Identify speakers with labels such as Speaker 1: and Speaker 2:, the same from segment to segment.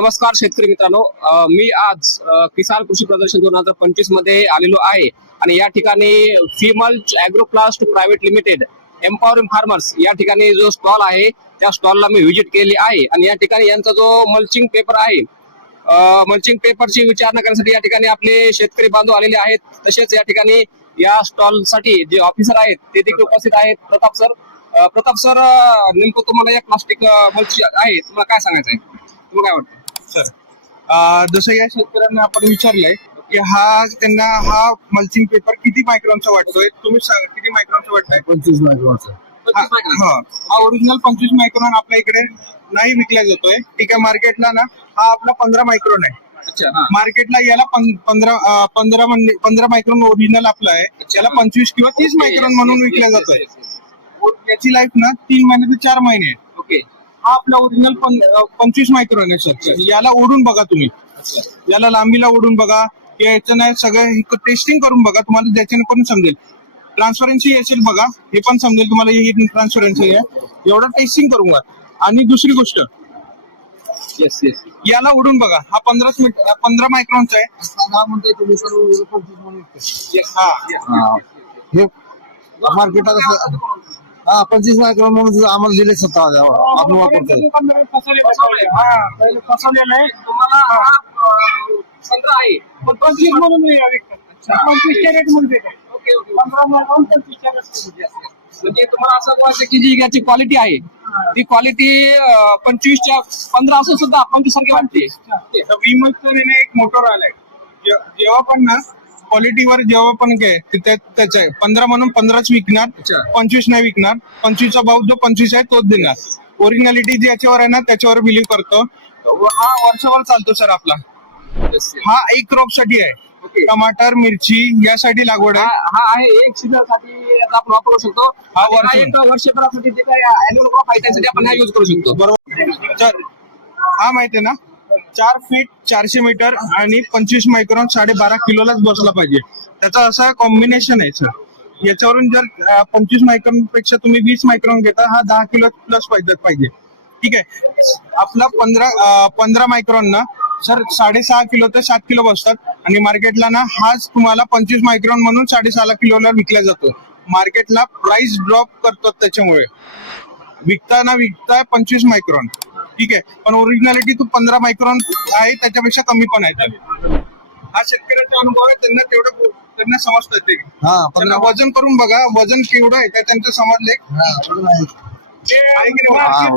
Speaker 1: नमस्कार शेतकरी मित्रांनो. मी आज किसान कृषी प्रदर्शन दोन हजार पंचवीसमध्ये आलेलो आहे. आणि या ठिकाणी फिमल Agroplast private limited empowering farmers या ठिकाणी जो स्टॉल आहे त्या स्टॉलला मी व्हिजिट केली आहे. आणि या ठिकाणी यांचा जो मल्चिंग पेपर आहे मल्चिंग पेपरची विचारणा करण्यासाठी या ठिकाणी आपले शेतकरी बांधव आलेले आहेत. तसेच या ठिकाणी या स्टॉलसाठी जे ऑफिसर आहेत ते देखील उपस्थित आहेत. प्रताप सर प्रताप सर नेमकं तुम्हाला एक प्लास्टिक मल्च आहे. तुम्हाला काय सांगायचं आहे? तुम्हाला काय वाटतं?
Speaker 2: सर जसं या शेतकऱ्यांना आपण विचारलंय की हा त्यांना हा मल्चिंग पेपर किती मायक्रॉनचा वाटतोय? तुम्ही सांगा किती मायक्रॉनचा वाटतंय?
Speaker 3: पंचवीस मायक्रॉनचा
Speaker 2: हा हा. हा ओरिजिनल पंचवीस मायक्रॉन आपल्या इकडे नाही विकला जातोय. ठीक आहे मार्केटला ना हा आपला पंधरा मायक्रॉन आहे.
Speaker 1: हा.
Speaker 2: मार्केटला याला पंधरा पंधरा म्हणजे पंधरा मायक्रॉन ओरिजिनल आपला आहे. याला पंचवीस किंवा तीस मायक्रॉन म्हणून विकला जातोय. याची लाईफ ना तीन महिने ते चार महिने हा आपला ओरिजिनल पंचवीस मायक्रॉन आहे सर याला ओढून बघा तुम्ही. याला लांबीला ओढून बघा. याचं नाही सगळं टेस्टिंग करून बघा. तुम्हाला ज्याच्याने पण समजेल. ट्रान्सपरन्सी असेल बघा. हे पण समजेल तुम्हाला. ही ट्रान्सपरन्सी आहे. एवढं टेस्टिंग करून बघा. आणि दुसरी गोष्ट.
Speaker 1: येस येस
Speaker 2: याला ओढून बघा. हा पंधरा पंधरा मायक्रॉनचा आहे. हा.
Speaker 3: हे. मार्केटात हा पंचवीस मायक्रॉन म्हणून आम्हाला दिले स्वतः आपण वापरतोय.
Speaker 4: फसवलेलं आहे
Speaker 1: तुम्हाला पंधरा आहे.
Speaker 4: पण पंचवीस म्हणून विकतात पंचवीसच्या रेटमध्ये देतात.
Speaker 1: Okay okay.
Speaker 4: पंधरा म्हणून पंचवीसच्या रेटमध्ये देतात.
Speaker 1: म्हणजे तुम्हाला असं वाटतं की जी याची क्वालिटी आहे ती क्वालिटी पंचवीसच्या पंधरा असून सुद्धा पंचवीस सारखी वाटते.
Speaker 2: विमलचं एक मोटर आलाय. जेव्हा पण ना क्वालिटीवर जेव्हा पण काय तिथे त्याचं आहे. पंधरा म्हणून पंधराच विकणार. पंचवीस नाही विकणार. पंचवीसचा भाव जो पंचवीस आहे तोच देणार. ओरिजिनॅलिटी ज्याच्यावर आहे ना त्याच्यावर बिलीव्ह करतो. हा वर्षभर चालतो सर आपला. हा एक क्रॉपसाठी आहे. टमाटर मिरची यासाठी लागवड
Speaker 1: हा
Speaker 2: आहे.
Speaker 1: हा आहे. एक सीझनसाठी आपण वापरू शकतो.
Speaker 2: हा, वर्ष-
Speaker 1: वर्षभरासाठी जे काही क्रॉप आहे त्यासाठी आपण हा युज करू शकतो.
Speaker 2: बरोबर. हा माहिती आहे ना? चार फीट चारशे मीटर आणि पंचवीस मायक्रॉन साडेबारा किलोलाच बसला पाहिजे. त्याचा असा कॉम्बिनेशन आहे सर याच्यावरून जर पंचवीस मायक्रॉनपेक्षा तुम्ही वीस मायक्रॉन घेता हा दहा किलो प्लस पाहिजे पाहिजे. ठीक आहे? आपला पंधरा पंधरा मायक्रॉन ना सर साडेसहा किलो ते सात किलो बसतात. आणि मार्केटला ना हाच तुम्हाला पंचवीस मायक्रॉन म्हणून साडेसहाला किलोला विकला जातो. मार्केटला प्राइस ड्रॉप करतात त्याच्यामुळे. विकताना विकताय पंचवीस मायक्रॉन ठीक आहे. पण ओरिजिनॅलिटी तू पंधरा मायक्रॉन आहे त्याच्यापेक्षा कमी पण आहे. हा शेतकऱ्याचा अनुभव आहे त्यांना तेवढं त्यांना समजतं ते.
Speaker 3: हा
Speaker 2: त्यांना वजन करून बघा वजन केवढं आहे का त्यांचं समजले
Speaker 3: हा,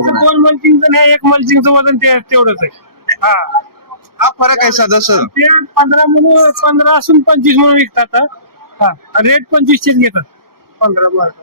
Speaker 4: दोन मल्चिंगचं नाही एक मल्चिंगचं वजन ते तेवढंच आहे. हा.
Speaker 2: हा फरक आहे साधा सर.
Speaker 4: ते पंधरा म्हणून पंधरा असून पंचवीस म्हणून विकतात हा. रेट पंचवीसचेच घेतात. पंधरा मार्क.